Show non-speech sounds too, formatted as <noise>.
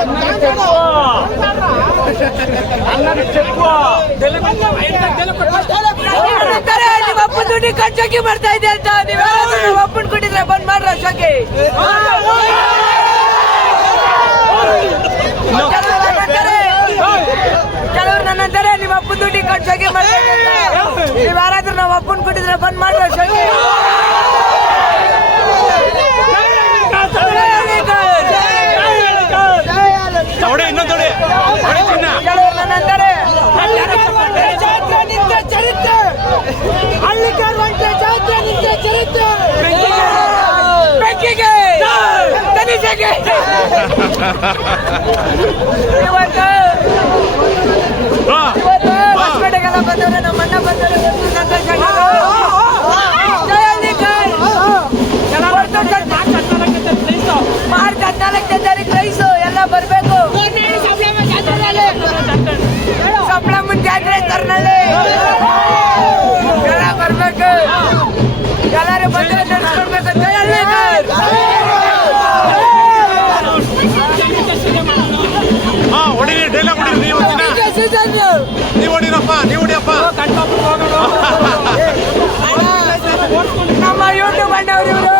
ಬರ್ತಾ ದುಡ್ಡಿ ಮಾಡ್ತಾ ಇದೆ ಅಂತ ನೀವು ಒಪ್ಪನ್ ಕೊಟ್ಟಿದ್ರೆ ಬಂದ್ ಮಾಡ್ರ ಶೋಕಿ ಕೆಲವ್ರು ನನ್ನಂತಾರೆ ನಿಮ್ಮ ಅಪ್ಪನ ದುಡ್ಡಿ ಕಟ್ ಶೋಕಿ ಮಾಡ್ತಾ ಇದೆ ಅಂತ ನೀವ್ ಯಾರಾದ್ರೂ ನಮ್ಮ ಅಪ್ಪನ ಕೊಟ್ಟಿದ್ರೆ ಬಂದ್ ಮಾಡ್ರ ಶೋಕಿ ನೋಡಿ ಇನ್ನೊಂದು ನೋಡಿ ನೋಡಿ ಚಿನ್ನ ಕೆಲವ್ರು ನನ್ನಂತಾರೆ ಬೆಂಕಿಗೆ ತನಿಖೆಗೆ <laughs> ಇವತ್ತು ಇವತ್ತು ಹೊಸಪೇಟೆಗೆಲ್ಲ ಬಂದವ್ರೆ ನಮ್ಮ ಹೊಡಿಯಪ್ಪ ನೀವು ನಮ್ಮ ಯೂಟ್ಯೂಬ್ ಅಣ್ಣವ್ರು ಇವರು.